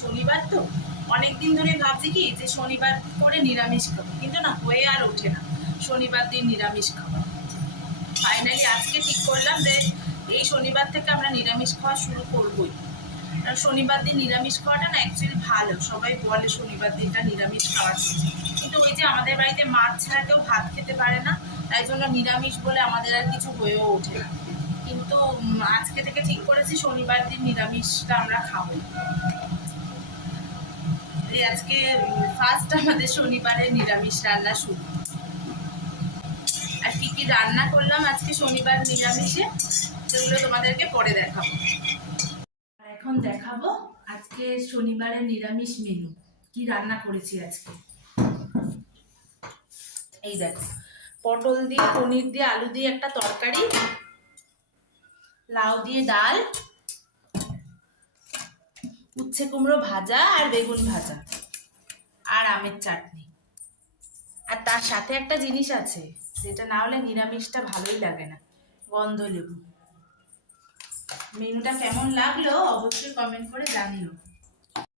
শনিবার তো অনেক দিন ধরে ভাবছি কি যে শনিবার করে নিরামিষ খাবো, কিন্তু না হয়ে আর ওঠে না শনিবার দিন নিরামিষ খাবো। ফাইনালি আজকে ঠিক করলাম যে এই শনিবার থেকে আমরা নিরামিষ খাওয়া শুরু করবোই। কারণ শনিবার দিন নিরামিষ খাওয়াটা না অ্যাকচুয়ালি ভালো, সবাই বলে শনিবার দিনটা নিরামিষ খাওয়া, কিন্তু ওই যে আমাদের বাড়িতে মাছ ছাড়া কেউ ভাত খেতে পারে না, তাই জন্য নিরামিষ বলে আমাদের আর কিছু হয়েও ওঠে না। কিন্তু আজকে থেকে ঠিক করেছি শনিবার দিন নিরামিষটা আমরা খাবো। আজকে ফার্স্ট আমাদের শনিবারে নিরামিষ রান্না শুরু। আর কি কি রান্না করলাম আজকে শনিবার নিরামিষে সেগুলো তোমাদেরকে পরে দেখাবো। আর এখন দেখাবো আজকে শনিবারের নিরামিষ মেনু কি রান্না করেছি আজকে। এই দেখো, পটল দিয়ে পনির দিয়ে আলু দিয়ে একটা তরকারি, লাউ দিয়ে ডাল, উচ্ছে কুমড়ো ভাজা আর বেগুন ভাজা, আর আমের চাটনি। আর তার সাথে একটা জিনিস আছে যেটা না হলে নিরামিষটা ভালোই লাগে না, গন্ধ লেবু। মেনুটা কেমন লাগলো অবশ্যই কমেন্ট করে জানিও।